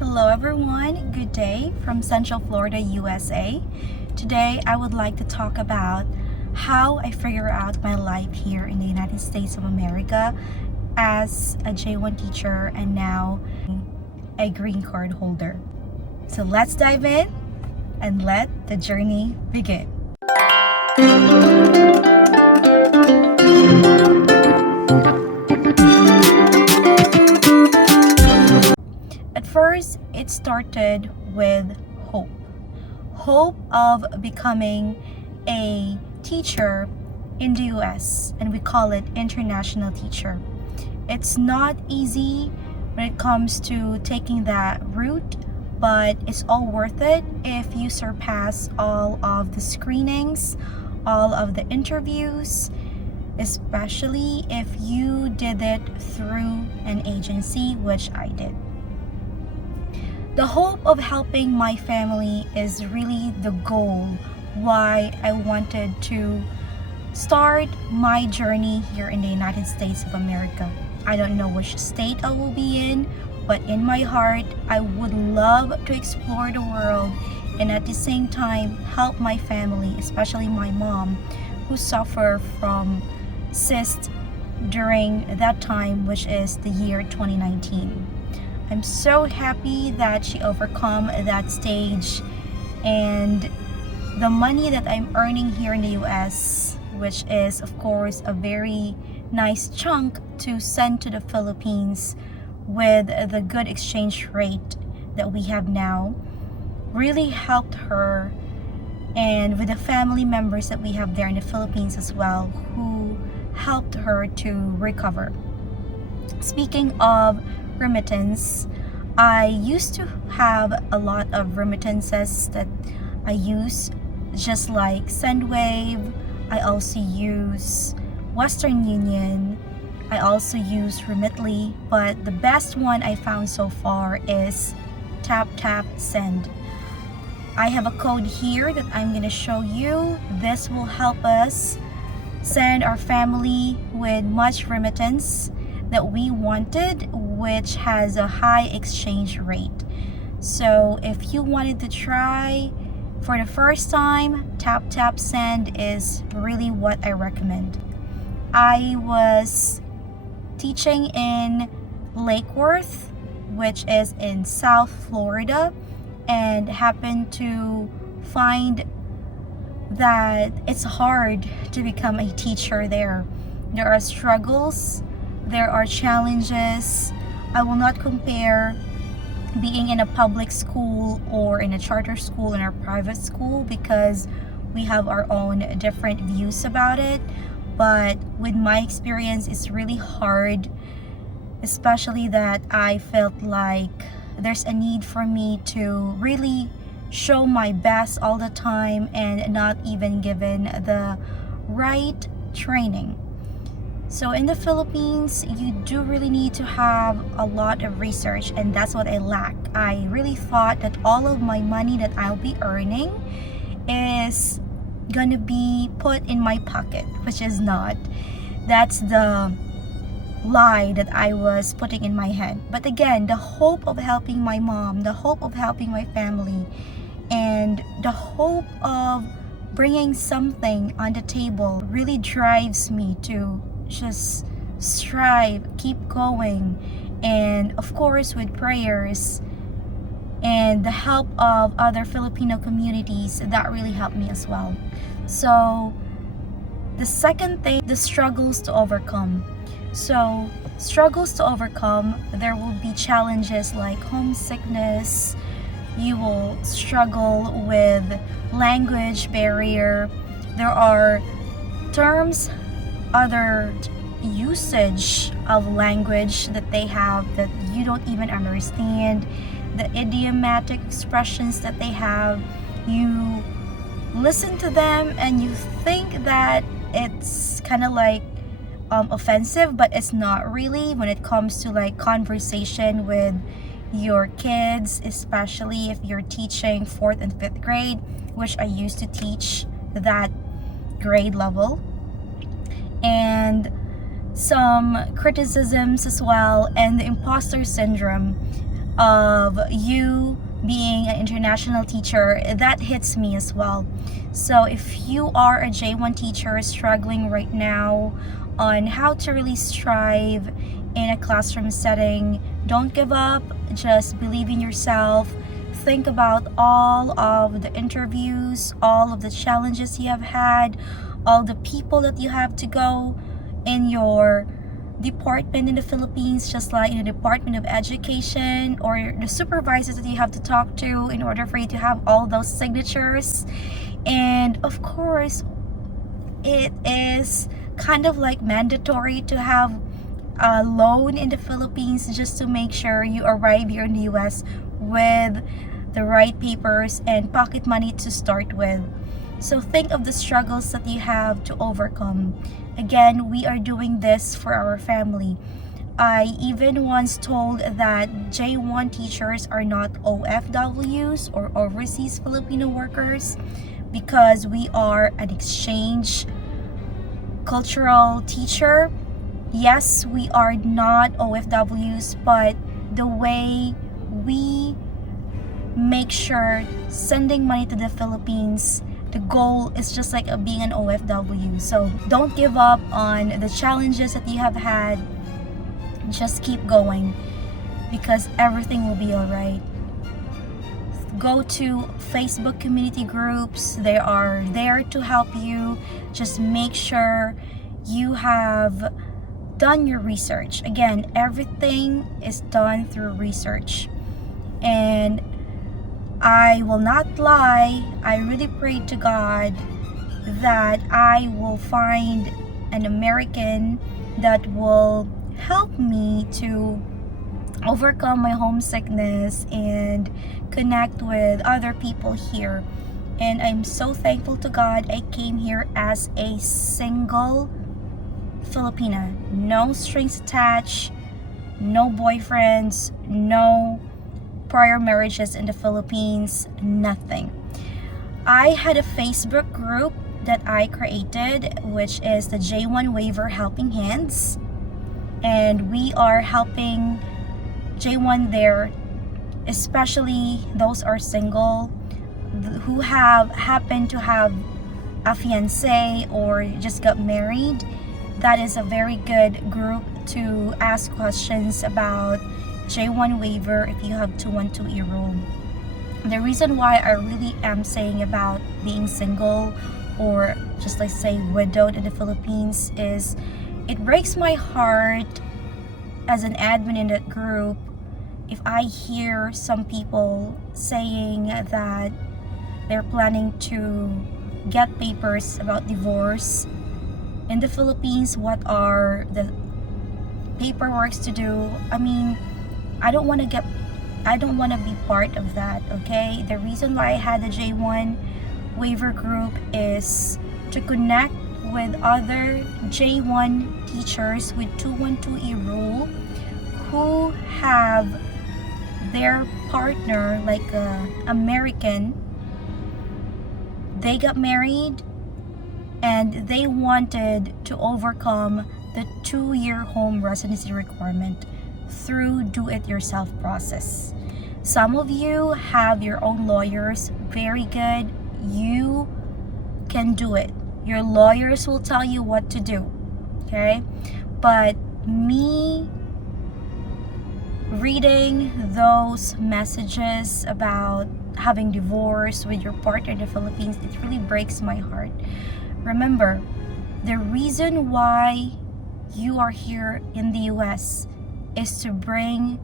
Hello everyone, good day from Central Florida, USA. Today I would like to talk about how I figure out my life here in the United States of America as a J1 teacher and now a green card holder. So let's dive in and let the journey begin. At first, it started with hope. Hope of becoming a teacher in the US, and we call it international teacher. It's not easy when it comes to taking that route, but it's all worth it if you surpass all of the screenings, all of the interviews, especially if you did it through an agency, which I did. The hope of helping my family is really the goal why I wanted to start my journey here in the United States of America. I don't know which state I will be in, but in my heart, I would love to explore the world and at the same time help my family, especially my mom, who suffered from cysts during that time, which is the year 2019. I'm so happy that she overcome that stage, and the money that I'm earning here in the US, which is of course a very nice chunk to send to the Philippines with the good exchange rate that we have now, really helped her and with the family members that we have there in the Philippines as well, who helped her to recover. Speaking of remittance, I used to have a lot of remittances that I use, just like SendWave. I also use Western Union. I also use Remitly, but the best one I found so far is Send. I have a code here that I'm going to show you. This will help us send our family with much remittance that we wanted, which has a high exchange rate. So if you wanted to try for the first time, Send is really what I recommend. I was teaching in Lake Worth, which is in South Florida, and happened to find that it's hard to become a teacher there. There are struggles, there are challenges. I will not compare being in a public school or in a charter school and a private school because we have our own different views about it. But with my experience, it's really hard, especially that I felt like there's a need for me to really show my best all the time and not even given the right training. So in the Philippines, you do really need to have a lot of research, and that's what I lack. I really thought that all of my money that I'll be earning is gonna be put in my pocket, which is not. That's the lie that I was putting in my head. But again, the hope of helping my mom, the hope of helping my family, and the hope of bringing something on the table really drives me to just strive, keep going, and of course with prayers and the help of other Filipino communities, that really helped me as well. So the second thing, the struggles to overcome. So struggles to overcome, there will be challenges like homesickness. You will struggle with language barrier. There are terms, other usage of language that they have that you don't even understand, the idiomatic expressions that they have. You listen to them and you think that it's kind of like offensive, but it's not really when it comes to like conversation with your kids, especially if you're teaching 4th and 5th grade, which I used to teach that grade level. And some criticisms as well, and the imposter syndrome. of you being an international teacher, that hits me as well. So if you are a J1 teacher struggling right now on how to really strive in a classroom setting, don't give up. Just believe in yourself. Think about all of the interviews, all of the challenges you have had, all the people that you have to go in your department in the Philippines, just like in the Department of Education, or the supervisors that you have to talk to in order for you to have all those signatures. And of course, it is kind of like mandatory to have a loan in the Philippines just to make sure you arrive here in the US with the right papers and pocket money to start with. So think of the struggles that you have to overcome. Again, we are doing this for our family. I even once told that J1 teachers are not OFWs or overseas Filipino workers, because we are an exchange cultural teacher. Yes, we are not OFWs, but the way we make sure sending money to the Philippines, the goal is just like being an OFW. So don't give up on the challenges that you have had. Just keep going, because everything will be alright. Go to Facebook community groups. They are there to help you. Just make sure you have done your research. Again, everything is done through research. And I will not lie, I really prayed to God that I will find an American that will help me to overcome my homesickness and connect with other people here. And I'm so thankful to God I came here as a single Filipina. No strings attached, no boyfriends, no prior marriages in the Philippines, nothing. I had a Facebook group that I created, which is the J1 Waiver Helping Hands. And we are helping J1 there, especially those are single, who have happened to have a fiance or just got married. That is a very good group to ask questions about J1 waiver if you have 212E rule. The reason why I really am saying about being single, or just like say widowed in the Philippines, is it breaks my heart as an admin in that group if I hear some people saying that they're planning to get papers about divorce in the Philippines. What are the paperworks to do? I mean, I don't want to be part of that, okay? The reason why I had the J1 waiver group is to connect with other J1 teachers with 212E rule who have their partner, like American, they got married and they wanted to overcome the 2-year home residency requirement through do-it-yourself process. Some of you have your own lawyers, very good. You can do it. Your lawyers will tell you what to do, okay? But me reading those messages about having divorce with your partner in the Philippines, it really breaks my heart. Remember, the reason why you are here in the US is to bring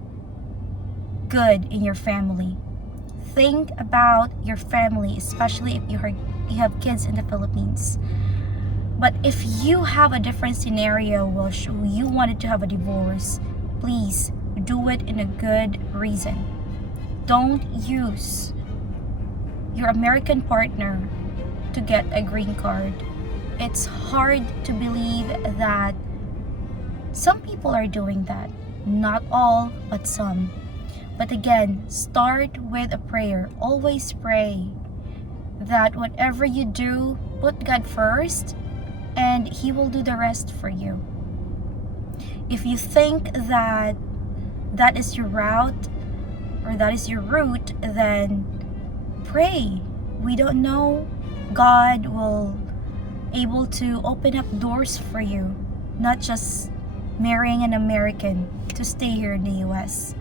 good in your family. Think about your family, especially if you have kids in the Philippines. But if you have a different scenario, well, you wanted to have a divorce, please do it in a good reason. Don't use your American partner to get a green card. It's hard to believe that some people are doing that. Not all, but some. But again, start with a prayer. Always pray that whatever you do, put God first, and He will do the rest for you. If you think that that is your route, or that is your route, then pray. We don't know. God will able to open up doors for you, not just marrying an American to stay here in the US.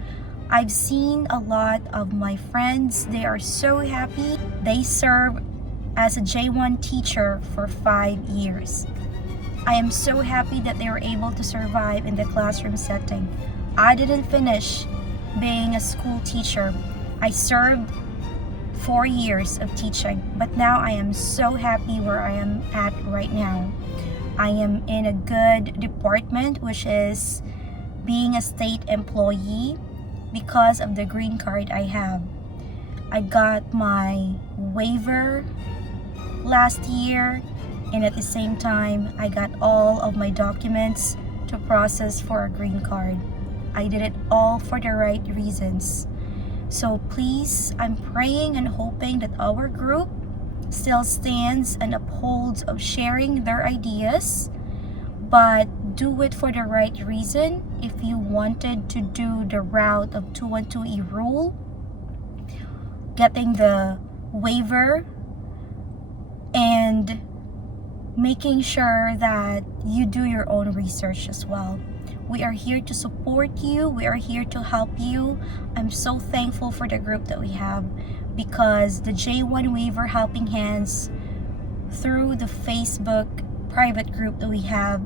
I've seen a lot of my friends, they are so happy. They serve as a J1 teacher for 5 years. I am so happy that they were able to survive in the classroom setting. I didn't finish being a school teacher. I served 4 years of teaching, but now I am so happy where I am at right now. I am in a good department, which is being a state employee because of the green card I have. I got my waiver last year, and at the same time, I got all of my documents to process for a green card. I did it all for the right reasons. So please, I'm praying and hoping that our group still stands and upholds of sharing their ideas, but do it for the right reason. If you wanted to do the route of 212E rule, getting the waiver, and making sure that you do your own research as well. We are here to support you. We are here to help you. I'm so thankful for the group that we have, because the J1 Waiver Helping Hands through the Facebook private group that we have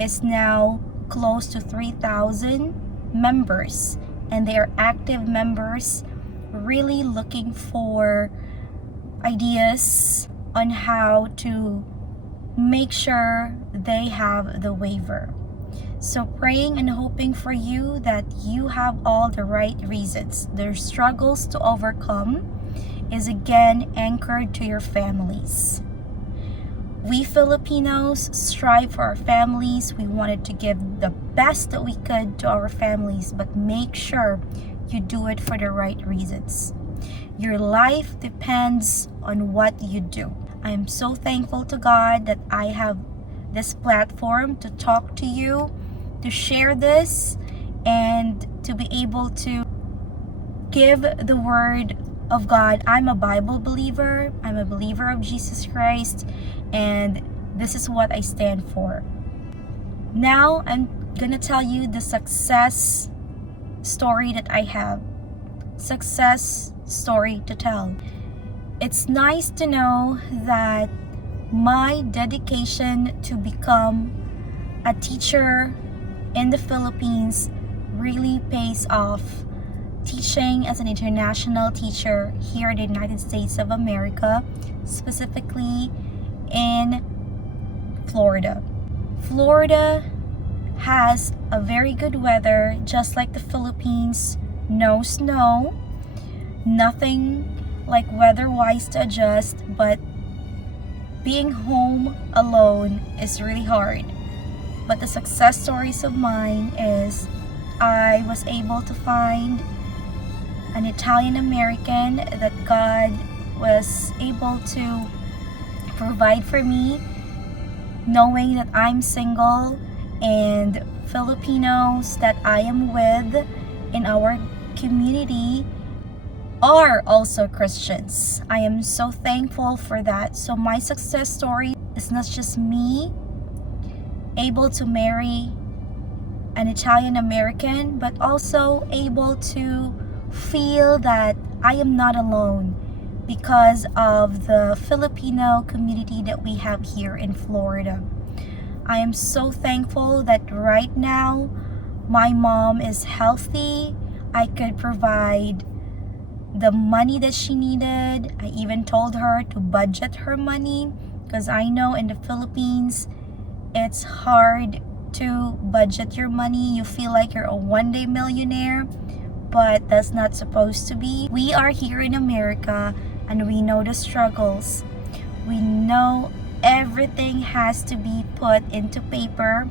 is now close to 3,000 members, and they are active members really looking for ideas on how to make sure they have the waiver. So praying and hoping for you that you have all the right reasons. Their struggles to overcome is again anchored to your families. We Filipinos strive for our families. We wanted to give the best that we could to our families, but make sure you do it for the right reasons. Your life depends on what you do. I am so thankful to God that I have this platform to talk to you, to share this, and to be able to give the word of God. I'm a Bible believer. I'm a believer of Jesus Christ, and this is what I stand for. Now I'm gonna tell you the success story that I have. Success story to tell. It's nice to know that my dedication to become a teacher in the Philippines really pays off. Teaching as an international teacher here in the United States of America, specifically in Florida. Florida has a very good weather, just like the Philippines. No snow, nothing like weather-wise to adjust, but being home alone is really hard. But the success stories of mine is I was able to find an Italian American that God was able to provide for me, knowing that I'm single, and Filipinos that I am with in our community are also Christians. I am so thankful for that. So my success story is not just me able to marry an Italian American, but also able to feel that I am not alone because of the Filipino community that we have here in Florida. I am so thankful that right now my mom is healthy. I could provide the money that she needed. I even told her to budget her money, because I know in the Philippines it's hard to budget your money. You feel like you're a one-day millionaire, but that's not supposed to be. We are here in America and we know the struggles. We know everything has to be put into paper.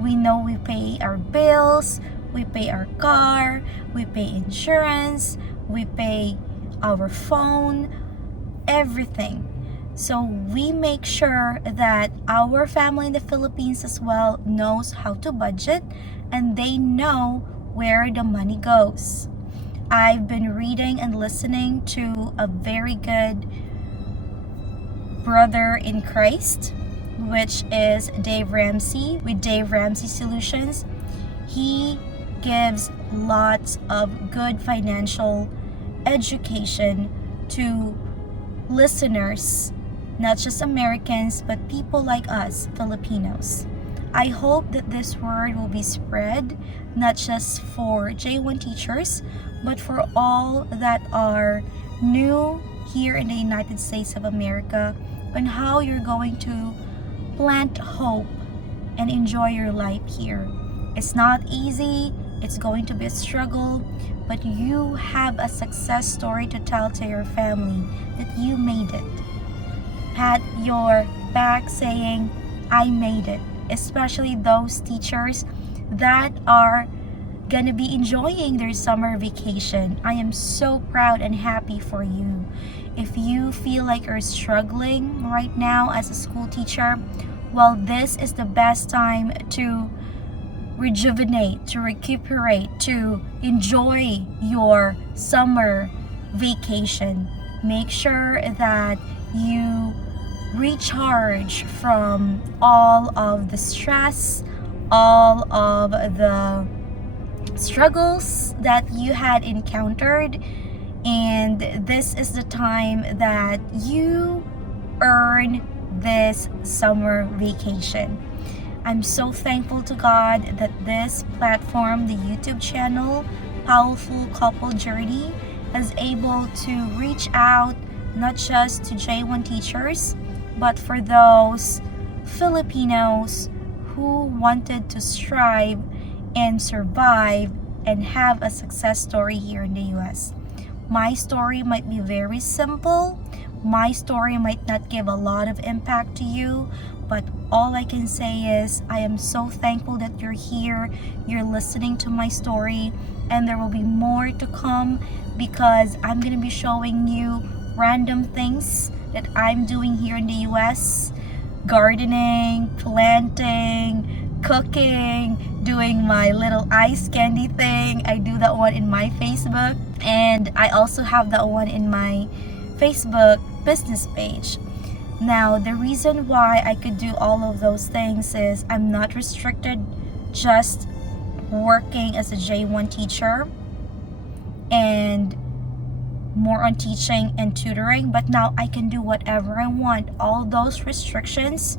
We know we pay our bills, we pay our car, we pay insurance, we pay our phone, everything. So we make sure that our family in the Philippines as well knows how to budget, and they know where the money goes. I've been reading and listening to a very good brother in Christ, which is Dave Ramsey with Dave Ramsey Solutions. He gives lots of good financial education to listeners, not just Americans, but people like us, Filipinos. I hope that this word will be spread not just for J1 teachers, but for all that are new here in the United States of America, on how you're going to plant hope and enjoy your life here. It's not easy, it's going to be a struggle, but you have a success story to tell to your family that you made it. Pat your back saying, I made it. Especially those teachers that are gonna be enjoying their summer vacation. I am so proud and happy for you. If you feel like you're struggling right now as a school teacher, well, this is the best time to rejuvenate, to recuperate, to enjoy your summer vacation. Make sure that you recharge from all of the stress, all of the struggles that you had encountered, and this is the time that you earn this summer vacation. I'm so thankful to God that this platform, the YouTube channel, POWELLful Couple Journey, is able to reach out not just to J1 teachers, but for those Filipinos who wanted to strive and survive and have a success story here in the US. My story might be very simple. My story might not give a lot of impact to you, but all I can say is I am so thankful that you're here, you're listening to my story, and there will be more to come because I'm going to be showing you random things that I'm doing here in the US. Gardening, planting, cooking, doing my little ice candy thing. I do that one in my Facebook, and I also have that one in my Facebook business page. Now, the reason why I could do all of those things is I'm not restricted just working as a J1 teacher and more on teaching and tutoring, but now I can do whatever I want. All those restrictions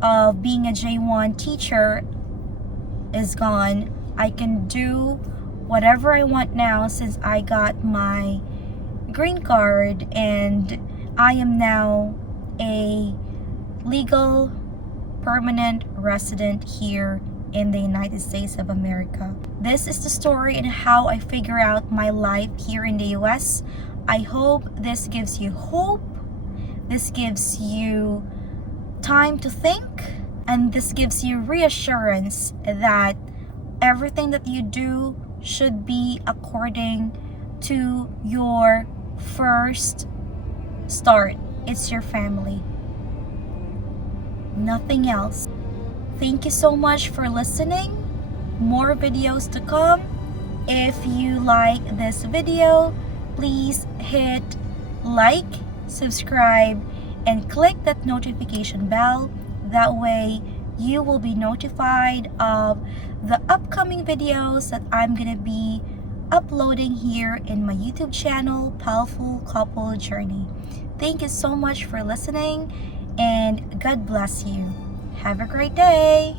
of being a J1 teacher is gone. I can do whatever I want now since I got my green card and I am now a legal permanent resident here in the United States of America. This is the story and how I figure out my life here in the US. I hope this gives you hope, this gives you time to think, and this gives you reassurance that everything that you do should be according to your first start. It's your family, nothing else. Thank you so much for listening. More videos to come. If you like this video, please hit like, subscribe, and click that notification bell. That way you will be notified of the upcoming videos that I'm gonna be uploading here in my YouTube channel, POWELLful Couple Journey. Thank you so much for listening, and God bless you. Have a great day.